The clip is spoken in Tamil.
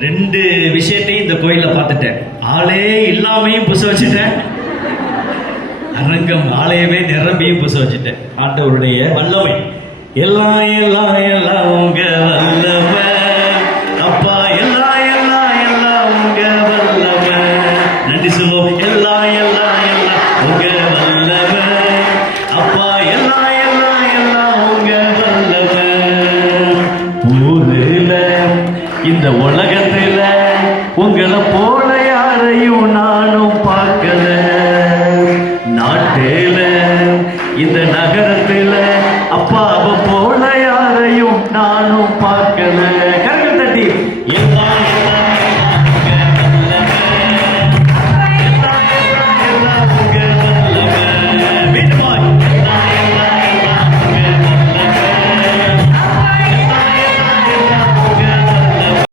ரெண்டு விஷயத்தையும் இந்த கோயில பார்த்துட்டேன். ஆளே இல்லாமையும் புச வச்சுட்டேன், அரங்கம் ஆலயமே நிரம்பியும் புச வச்சுட்டேன். ஆண்டவருடைய வல்லமை எல்லாம் எல்லாம் எல்லாம் உங்க வல்லமை அப்பா, எல்லாம் எல்லாம் எல்லாம் உங்க வல்லமை. நன்றி சொல்லுவோம். எல்லாம் எல்லாம் எல்லாம் உங்க வல்லமை அப்பா, எல்லாம் எல்லாம் எல்லாம் உங்க வல்லமை. ஊருல இந்த உலகத்துல உங்களை போல யாரையும் நானும் பார்க்கல. நாட்டுல இந்த நகர